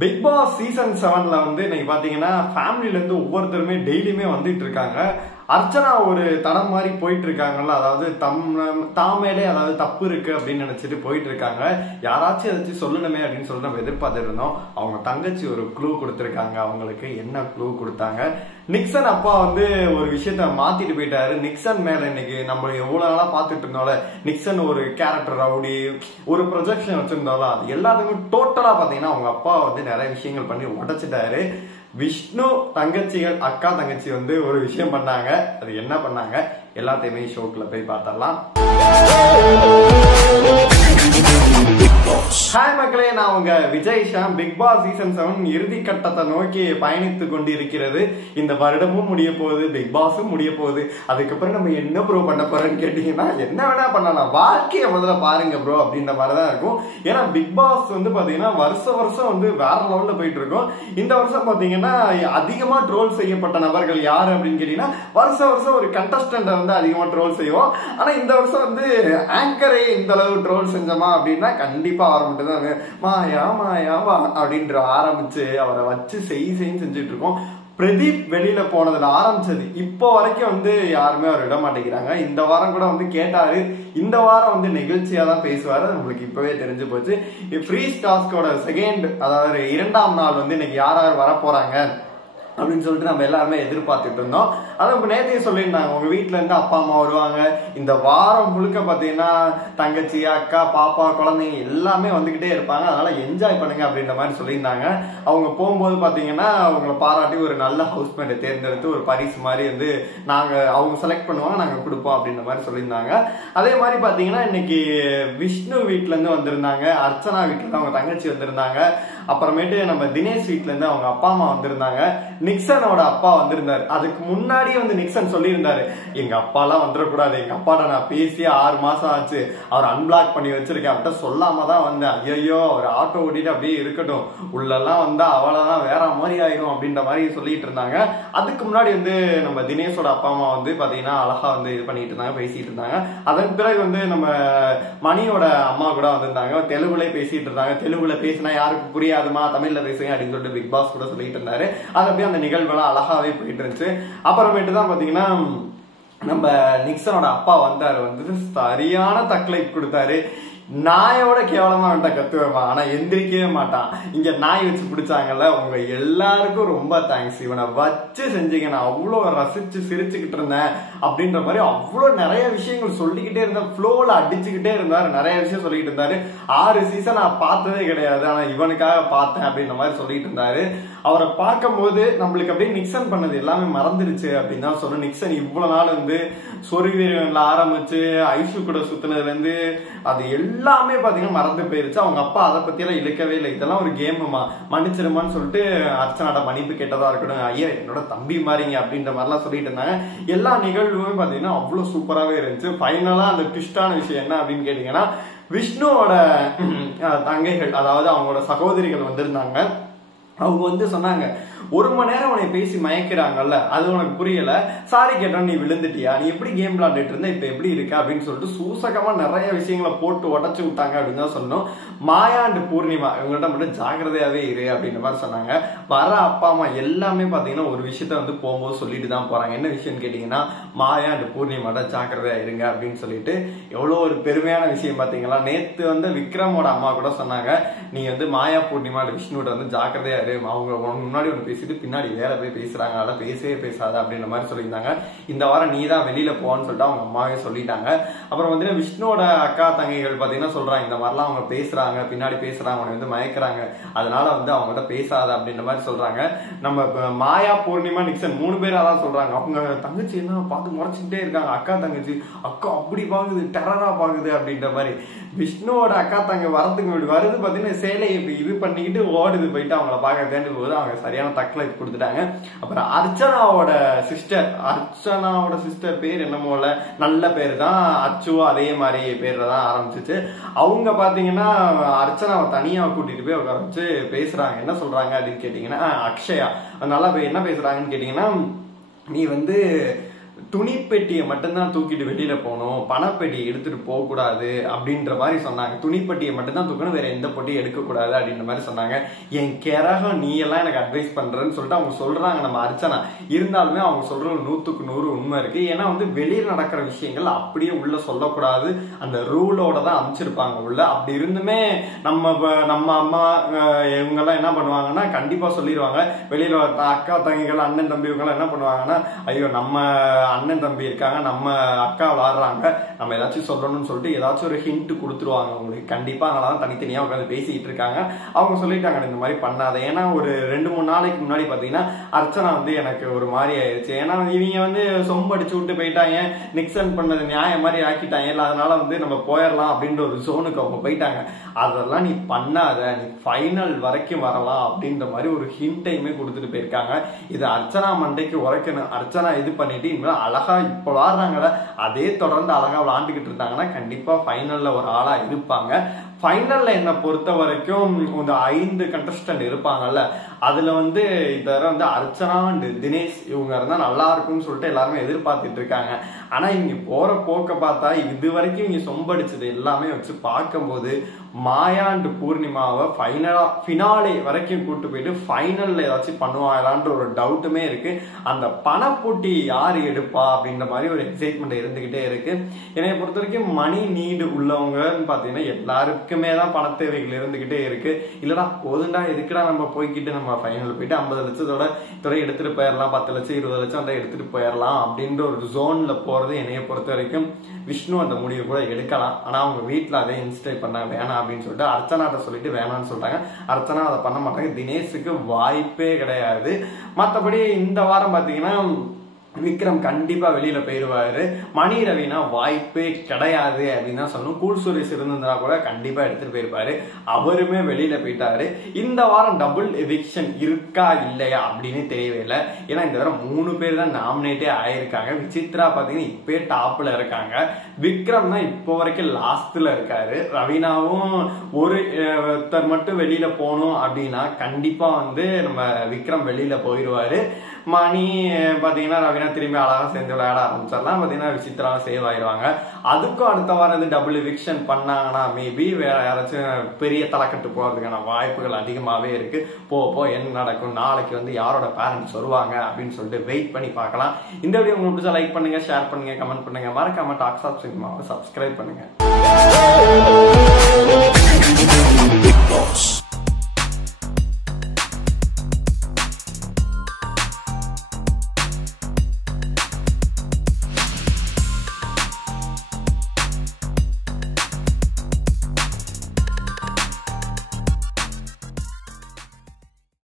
Big Boss season 7ல வந்து இன்னைக்கு பாத்தீங்கன்னா ஃபேமிலில இருந்து ஒவ்வொருத்தருமே டெய்லியுமே வந்துட்டு இருக்காங்க. அர்ச்சனா ஒரு தடம் மாதிரி போயிட்டு இருக்காங்கல்ல, அதாவது தாமேலே அதாவது தப்பு இருக்கு அப்படின்னு நினைச்சிட்டு போயிட்டு இருக்காங்க. யாராச்சும் ஏதாச்சும் சொல்லணுமே அப்படின்னு சொல்லிட்டு நம்ம எதிர்பார்த்துட்டு இருந்தோம். அவங்க தங்கச்சி ஒரு க்ளூ கொடுத்துருக்காங்க. அவங்களுக்கு என்ன க்ளூ கொடுத்தாங்க? நிக்சன் அப்பா வந்து ஒரு விஷயத்த மாத்திட்டு போயிட்டாரு. நிக்சன் மேல இன்னைக்கு நம்ம எவ்வளவு நாளா பாத்துட்டு இருந்தோம்ல, நிக்சன் ஒரு கேரக்டர் ரவுடி ஒரு ப்ரொஜெக்ஷன் வச்சிருந்தோம்ல, அது எல்லாத்துக்குமே டோட்டலா பாத்தீங்கன்னா அவங்க அப்பா வந்து நிறைய விஷயங்கள் பண்ணி உடைச்சிட்டாரு. விஷ்ணு தங்கச்சிகள் அக்கா தங்கச்சி வந்து ஒரு விஷயம் பண்ணாங்க. அது என்ன பண்ணாங்க எல்லாத்தையுமே ஷோக்குள்ள போய் பார்த்தரலாம். ஹாய் மக்களே, நான் உங்க Vijay Sham. Bigg Boss season 7 இறுதி கட்டத்தை நோக்கி பயணித்துக் கொண்டு இருக்கிறது. இந்த வருடமும் முடிய போகுது, பிக் பாஸும் முடிய போகுது. அதுக்கப்புறம் நம்ம என்ன ப்ரோ பண்ண போறோம்னு கேட்டீங்கன்னா, என்ன வேணா பண்ணலாம், வாழ்க்கையை முதல்ல பாருங்க ப்ரோ அப்படின்ற மாதிரிதான் இருக்கும். ஏன்னா பிக் பாஸ் வந்து பாத்தீங்கன்னா வருஷம் வந்து வேற லெவல்ல போயிட்டு இருக்கும். இந்த வருஷம் பாத்தீங்கன்னா அதிகமா ட்ரோல் செய்யப்பட்ட நபர்கள் யாரு அப்படின்னு கேட்டீங்கன்னா, வருஷம் ஒரு கண்டஸ்டன்ட் வந்து அதிகமா ட்ரோல் செய்வோம். ஆனா இந்த வருஷம் வந்து ஆங்கரே இந்த அளவு ட்ரோல் செஞ்சோமா அப்படின்னா கண்டிப்பா ஆரம்பிட்டுதான் மாயா மாயாவா அப்படின்ற ஆரம்பிச்சு அவரை வச்சு செய்ன்னு செஞ்சுட்டு இருக்கோம். பிரதீப் வெளியில போனதுல ஆரம்பிச்சது இப்போ வரைக்கும் வந்து யாருமே அவர் விட மாட்டேங்கிறாங்க. இந்த வாரம் கூட வந்து கேட்டாரு. இந்த வாரம் வந்து நிகழ்ச்சியா தான் பேசுவாரு. நம்மளுக்கு இப்பவே தெரிஞ்சு போச்சு. ஃப்ரீஸ் டாஸ்கோட செகண்ட், அதாவது 2ஆம் நாள் வந்து இன்னைக்கு யார் யார் வர போறாங்க அப்படின்னு சொல்லிட்டு நம்ம எல்லாருமே எதிர்பார்த்துட்டு இருந்தோம். அதை நேற்றையே சொல்லியிருந்தாங்க, உங்க வீட்டுல இருந்து அப்பா அம்மா வருவாங்க, இந்த வாரம் முழுக்க பாத்தீங்கன்னா தங்கச்சி அக்கா பாப்பா குழந்தைங்க எல்லாமே வந்துகிட்டே இருப்பாங்க, அதனால என்ஜாய் பண்ணுங்க அப்படின்ற மாதிரி சொல்லியிருந்தாங்க. அவங்க போகும்போது பாத்தீங்கன்னா அவங்களை பாராட்டி ஒரு நல்ல ஹவுஸ்மேட்டை தேர்ந்தெடுத்து ஒரு பரிசு மாதிரி வந்து அவங்க செலக்ட் பண்ணுவாங்க, நாங்க கொடுப்போம் அப்படின்ற மாதிரி சொல்லியிருந்தாங்க. அதே மாதிரி பாத்தீங்கன்னா இன்னைக்கு விஷ்ணு வீட்டுல இருந்து வந்திருந்தாங்க, அர்ச்சனா வீட்டுல இருந்து அவங்க தங்கச்சி வந்திருந்தாங்க, அப்புறமேட்டு நம்ம தினேஷ் வீட்டுல இருந்து அவங்க அப்பா அம்மா வந்திருந்தாங்க, நிக்சனோட அப்பா வந்திருந்தாரு. அதுக்கு முன்னாடியே வந்து நிக்சன் சொல்லியிருந்தாரு, எங்க அப்பா எல்லாம் வந்துடக்கூடாது, எங்க அப்பாட்ட நான் பேசி 6 மாசம் ஆச்சு, அவர் அன்பிளாக் பண்ணி வச்சிருக்கேன், அவர்கிட்ட சொல்லாம தான் வந்தேன், ஐயோ அவர் ஆட்டோ ஓட்டிட்டு அப்படியே இருக்கட்டும், உள்ளெல்லாம் வந்தா அவளதான் வேற மாதிரி ஆயிரும் அப்படின்ற மாதிரி சொல்லிட்டு இருந்தாங்க. அதுக்கு முன்னாடி வந்து நம்ம தினேஷோட அப்பா அம்மா வந்து பாத்தீங்கன்னா அழகா வந்து இது பண்ணிட்டு இருந்தாங்க, பேசிட்டு இருந்தாங்க. அதன் பிறகு வந்து நம்ம மணியோட அம்மா கூட வந்திருந்தாங்க, தெலுங்குல பேசிட்டு இருந்தாங்க. தெலுங்குல பேசினா யாருக்கு புரியாதுமா, தமிழ்ல பேசுங்க அப்படின்னு சொல்லிட்டு பிக் பாஸ் கூட சொல்லிட்டு இருந்தாரு. அது அப்படியே அந்த நிகழ்வுலாம் அழகாவே போயிட்டு இருந்துச்சு. அப்புறமேட்டு தான் பாத்தீங்கன்னா நம்ம நிக்சனோட அப்பா வந்தாரு, வந்து சரியான தக்லைஃப் கொடுத்தாரு. நாயோட கேவலமா அவன்கிட்ட கத்துவேமா, ஆனா எந்திரிக்கவே மாட்டான். இங்க நாய் வச்சு பிடிச்சாங்கல்ல, உங்க எல்லாருக்கும் ரொம்ப தேங்க்ஸ், இவனை வச்சு செஞ்சீங்க, நான் அவ்வளவு ரசிச்சு சிரிச்சுக்கிட்டு இருந்தேன் அப்படின்ற மாதிரி அவ்வளவு நிறைய விஷயங்கள் சொல்லிக்கிட்டே இருந்தார். ஃப்ளோல அடிச்சுக்கிட்டே இருந்தாரு, நிறைய விஷயம் சொல்லிட்டு இருந்தாரு. 6 சீசன் நான் பார்த்ததே கிடையாது, ஆனா இவனுக்காக பார்த்தேன் அப்படின்ற மாதிரி சொல்லிட்டு இருந்தாரு. அவரை பார்க்கும் போது நம்மளுக்கு அப்படியே நிக்சன் பண்ணது எல்லாமே மறந்துருச்சு அப்படின்னு தான் சொல்லணும். நிக்சன் இவ்வளவு நாள் வந்து சொரிவீரன்ல ஆரம்பிச்சு ஐஷு கூட சுத்தினதுல இருந்து அது எல்லாமே பாத்தீங்கன்னா மறந்து போயிருச்சு. அவங்க அப்பா அதை பத்தி எல்லாம் இழுக்கவே இல்லை, இதெல்லாம் ஒரு கேமுமா, மன்னிச்சிருமான்னு சொல்லிட்டு அர்ச்சனாட மன்னிப்பு கேட்டதா இருக்கட்டும், ஐயா என்னோட தம்பி மாறிங்க அப்படின்ற மாதிரிலாம் சொல்லிட்டு இருந்தாங்க. எல்லா நிகழ்வுமே பாத்தீங்கன்னா அவ்வளவு சூப்பராகவே இருந்துச்சு. ஃபைனலா அந்த ட்விஸ்டான விஷயம் என்ன அப்படின்னு கேட்டீங்கன்னா, விஷ்ணுவோட தங்கைகள், அதாவது அவங்களோட சகோதரிகள் வந்திருந்தாங்க. அவங்க வந்து சொன்னாங்க, 1 மணி நேரம் உன்னை பேசி மயக்கிறாங்கல்ல, அது உனக்கு புரியல, சாரி கேட்டா நீ விழுந்துட்டியா, நீ எப்படி கேம் விளையாண்டுட்டு இருந்த, இப்ப எப்படி இருக்க அப்படின்னு சொல்லிட்டு சூசகமா நிறைய விஷயங்களை போட்டு உடச்சு விட்டாங்க அப்படின்னு தான் சொன்னோம். மாயா அண்ட் பூர்ணிமா இவங்கள்ட்ட மட்டும் ஜாக்கிரதையாவே இரு அப்படின்ற மாதிரி சொன்னாங்க. வர அப்பா அம்மா எல்லாமே பாத்தீங்கன்னா ஒரு விஷயத்த வந்து போகும்போது சொல்லிட்டு தான் போறாங்க. என்ன விஷயம்னு கேட்டீங்கன்னா, மாயா அண்ட் பூர்ணிமாட்ட ஜாக்கிரதையா இருங்க அப்படின்னு சொல்லிட்டு. எவ்வளவு ஒரு பெருமையான விஷயம் பாத்தீங்களா. நேத்து வந்து விக்ரமோட அம்மா கூட சொன்னாங்க, நீ வந்து மாயா பூர்ணிமா விஷ்ணுவோட வந்து ஜாக்கிரதையா இரு, அவங்க முன்னாடி ஒண்ணு பேசிட்டு பின்னாடி வேற போய் பேசுறாங்க, அதெல்லாம் பேசவே பேசாத அப்படின்ற மாதிரி சொல்லியிருந்தாங்க. இந்த வாரம் நீ தான் வெளியில போன்னு சொல்லிட்டு அவங்க அம்மாவே சொல்லிட்டாங்க. அப்புறம் வந்து விஷ்ணுவோட அக்கா தங்கைகள் பாத்தீங்கன்னா சொல்றாங்க, இந்த மாதிரிலாம் அவங்க பேசுறாங்க, பின்னாடி பேசுறாங்க, அவங்க வந்து மயக்கிறாங்க, அதனால வந்து அவங்ககிட்ட பேசாத அப்படின்ற மாதிரி சொல்றாங்க. நம்ம மாயா பூர்ணிமா நிக்சன் 3 பேரா தான் சொல்றாங்க. அவங்க தங்கச்சி என்ன பார்த்து முறைச்சுக்கிட்டே இருக்காங்க, அக்கா தங்கச்சி, அக்கா அப்படி பாக்குது, டெரரா பாக்குது அப்படின்ற மாதிரி. விஷ்ணுவோட அக்கா தங்க வரதுக்கு முன்னாடி வருது பாத்தீங்கன்னா சேலையை இது பண்ணிக்கிட்டு ஓடுது, போயிட்டு அவங்கள பார்க்க தேடி போகுது. அவங்க சரியான தக்கலை கொடுத்துட்டாங்க. அப்புறம் அர்ச்சனாவோட சிஸ்டர் பேர் என்னமோல நல்ல பேர் தான், அச்சுவா அதே மாதிரி பேர்ல தான் ஆரம்பிச்சிச்சு. அவங்க பாத்தீங்கன்னா அர்ச்சனாவை தனியா கூட்டிட்டு போய் உட்கார வச்சு பேசுறாங்க. என்ன சொல்றாங்க அப்படின்னு கேட்டீங்கன்னா, அக்ஷயா நல்லா என்ன பேசுறாங்கன்னு கேட்டீங்கன்னா, நீ வந்து துணிப்பெட்டியை மட்டும்தான் தூக்கிட்டு வெளியில போகணும், பணப்பெட்டியை எடுத்துட்டு போக கூடாது அப்படின்ற மாதிரி சொன்னாங்க. துணிப்பெட்டியை மட்டும்தான் தூக்கணும், வேற எந்த பொட்டியும் எடுக்கக்கூடாது அப்படின்ற மாதிரி சொன்னாங்க. என் கிரகம் நீ எல்லாம் எனக்கு அட்வைஸ் பண்றேன்னு சொல்லிட்டு அவங்க சொல்றாங்க நம்ம அர்ச்சனா. இருந்தாலுமே அவங்க சொல்றது 100க்கு 100 உண்மை இருக்கு. ஏன்னா வந்து வெளியில நடக்கிற விஷயங்கள் அப்படியே உள்ள சொல்லக்கூடாது, அந்த ரூலோட தான் அமைச்சிருப்பாங்க உள்ள. அப்படி இருந்துமே நம்ம அம்மா இவங்க எல்லாம் என்ன பண்ணுவாங்கன்னா கண்டிப்பா சொல்லிடுவாங்க. வெளியில அக்கா தங்கிகள் அண்ணன் தம்பி இவங்க எல்லாம் என்ன பண்ணுவாங்கன்னா, ஐயோ நம்ம அண்ணன் தம்பி இருக்காங்க, நம்ம அக்கா விளாடுறாங்க, நம்ம ஏதாச்சும் சொல்லணும்னு சொல்லிட்டு ஏதாச்சும் ஒரு ஹிண்ட் கொடுத்துருவாங்க உங்களுக்கு கண்டிப்பா. அதனாலதான் தனித்தனியா உட்காந்து பேசிட்டு இருக்காங்க. அவங்க சொல்லிட்டாங்க இந்த மாதிரி பண்ணாத. ஏன்னா ஒரு 2-3 நாளைக்கு முன்னாடி பாத்தீங்கன்னா அர்ச்சனா வந்து எனக்கு ஒரு மாதிரி ஆயிடுச்சு. ஏன்னா இவங்க வந்து சொம்படிச்சு விட்டு போயிட்டாங்க, நிக்சன் பண்ணது நியாயம் மாதிரி ஆக்கிட்டாங்க, அதனால வந்து நம்ம போயிடலாம் அப்படின்ற ஒரு ஜோனுக்கு அவங்க போயிட்டாங்க. அதெல்லாம் நீ பண்ணாத, நீ ஃபைனல் வரைக்கும் வரலாம் அப்படின்ற மாதிரி ஒரு ஹிண்டையுமே கொடுத்துட்டு போயிருக்காங்க. இது அர்ச்சனா மண்டைக்கு உரைக்கணும். அர்ச்சனா இது பண்ணிட்டு இனிமேல் அழகா இப்ப விளாடுறாங்கல்ல அதே தொடர்ந்து அழகா விளாண்டுகிட்டு இருந்தாங்கன்னா கண்டிப்பா ஃபைனல்ல ஒரு ஆளா இருப்பாங்க. ஃபைனல்ல என்ன பொறுத்த வரைக்கும் இந்த 5 கண்டஸ்டன்ட் இருப்பாங்கல்ல, அதுல வந்து இதர வந்து அர்ச்சனா அண்ட் தினேஷ் இவங்க இருந்தா நல்லா இருக்கும்னு சொல்லிட்டு எல்லாருமே எதிர்பார்த்துட்டு இருக்காங்க. ஆனா இவங்க போற போக்க பார்த்தா இது வரைக்கும் இவங்க சொம்படிச்சது எல்லாமே வச்சு பார்க்கும்போது மாயா அண்ட் பூர்ணிமாவை ஃபினாலே வரைக்கும் கூட்டு போயிட்டு ஃபைனல்ல ஏதாச்சும் பண்ணுவாங்களான்ற ஒரு டவுட்டுமே இருக்கு. அந்த பணப்போட்டி யாரு எடுப்பா அப்படின்ற மாதிரி ஒரு எக்ஸைட்மெண்ட் இருந்துகிட்டே இருக்கு. என்னை பொறுத்த வரைக்கும் மணி நீடு உள்ளவங்கன்னு பாத்தீங்கன்னா எல்லாருக்குமே தான் பண தேவைகள் இருந்துகிட்டே இருக்கு. இல்லடா போதுண்டா எதுக்குடா நம்ம போய்கிட்டு நம்ம ஃபைனல் போயிட்டு 50 லட்சத்தோட எடுத்துட்டு போயிடலாம், 10 லட்சம் 20 லட்சம் அந்த எடுத்துட்டு போயிடலாம் அப்படின்ற ஒரு ஜோன்ல போறது என்னைய பொறுத்த வரைக்கும் விஷ்ணு அந்த முடிவு கூட எடுக்கலாம். ஆனா அவங்க வீட்டுல அதை இன்ஸ்டைல் பண்ண வேணாம் அப்படின்னு சொல்லிட்டு அர்ச்சனாட்ட சொல்லிட்டு வேணாம்னு சொல்றாங்க. அர்ச்சனா அதை பண்ண மாட்டாங்க. தினேஷுக்கு வாய்ப்பே கிடையாது. மற்றபடி இந்த வாரம் பாத்தீங்கன்னா விக்ரம் கண்டிப்பா வெளியில போயிருவாரு. மணி ரவினா வாய்ப்பே கிடையாது அப்படின்னு தான் சொல்லணும். கூல் சுரேஷ் இருந்திருந்தா கூட கண்டிப்பா எடுத்துட்டு போயிருப்பாரு. அவருமே வெளியில போயிட்டாரு. இந்த வாரம் டபுள் எவிக்ஷன் இருக்கா இல்லையா அப்படின்னு தெரியவே இல்லை. ஏன்னா இந்த வாரம் 3 பேர் தான் நாமினேட்டே ஆயிருக்காங்க. விசித்ரா பாத்தீங்கன்னா இப்பே டாப்ல இருக்காங்க. விக்ரம் தான் இப்போ வரைக்கும் லாஸ்ட்ல இருக்காரு. ரவீனாவும் ஒருத்தர் மட்டும் வெளியில போகணும் அப்படின்னா கண்டிப்பா வந்து நம்ம விக்ரம் வெளியில போயிடுவாரு. மணி பாத்தீங்கன்னா ரவீனா திரும்பி அழகா சேர்ந்து விளையாட ஆரம்பிச்சிடலாம். பாத்தீங்கன்னா விசித்ராவும் சேவ் ஆயிடுவாங்க. அதுக்கும் அடுத்த வாரம் டபுள் எவிக்ஷன் பண்ணாங்கன்னா மேபி வேற யாராச்சும் பெரிய தலைக்கட்டு போறதுக்கான வாய்ப்புகள் அதிகமாவே இருக்கு. போ என்ன நடக்கும், நாளைக்கு வந்து யாரோட பேரண்ட்ஸ் வருவாங்க அப்படின்னு சொல்லிட்டு வெயிட் பண்ணி பார்க்கலாம். இந்த வீடியோ உங்களுக்கு பிடிச்சா லைக் பண்ணுங்க, ஷேர் பண்ணுங்க, கமெண்ட் பண்ணுங்க, மறக்காம டாக்ஸ் ஆஃப் சினிமாவை சப்ஸ்கிரைப் பண்ணுங்க.